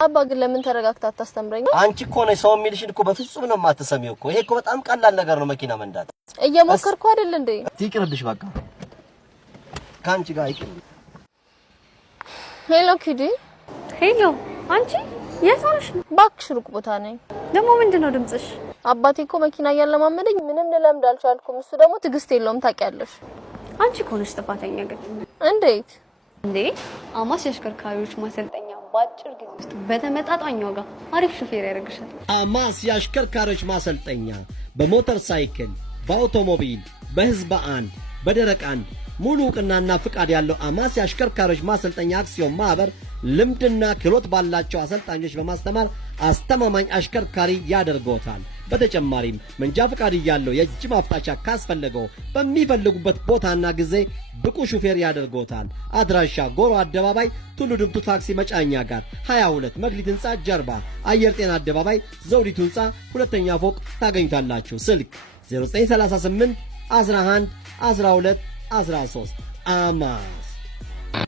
አባ ግን ለምን ተረጋግታ አታስተምረኝ? አንቺ እኮ ነሽ ሰው የሚልሽን እኮ በፍጹም ነው የማትሰሚው እኮ። ይሄ እኮ በጣም ቀላል ነገር ነው መኪና መንዳት። እየሞከርኩ አይደል እንዴ? ትይቅርብሽ በቃ ካንቺ ጋር አይቅር። ሄሎ ኪዲ። ሄሎ አንቺ የት ሆነሽ? እባክሽ ሩቅ ቦታ ነኝ። ደግሞ ምንድነው ድምጽሽ? አባቴ እኮ መኪና እያለማመደኝ ምንም ልለምድ አልቻልኩም። እሱ ደግሞ ትግስት የለውም ታውቂያለሽ። አንቺ እኮ ነሽ ጥፋተኛ ግን። እንዴት እንዴ? አማስ የአሽከርካሪዎች ማሰልጠኛ ባጭር ጊዜ ውስጥ በተመጣጣኝ ዋጋ አሪፍ ሹፌር ያደርግሻል። አማስ የአሽከርካሪዎች ማሰልጠኛ በሞተር ሳይክል፣ በአውቶሞቢል፣ በህዝብ አንድ፣ በደረቅ አንድ ሙሉ ዕውቅናና ፍቃድ ያለው አማስ የአሽከርካሪዎች ማሰልጠኛ አክሲዮን ማህበር ልምድና ክህሎት ባላቸው አሰልጣኞች በማስተማር አስተማማኝ አሽከርካሪ ያደርጎታል። በተጨማሪም መንጃ ፍቃድ ያለው የእጅ ማፍታቻ ካስፈለገው በሚፈልጉበት ቦታና ጊዜ ብቁ ሹፌር ያደርጎታል። አድራሻ ጎሮ አደባባይ ቱሉ ድምቱ ታክሲ መጫኛ ጋር 22 መክሊት ህንጻ ጀርባ አየር ጤና አደባባይ ዘውዲቱ ህንጻ ሁለተኛ ፎቅ ታገኙታላችሁ። ስልክ 0938 11 12 13 አማስ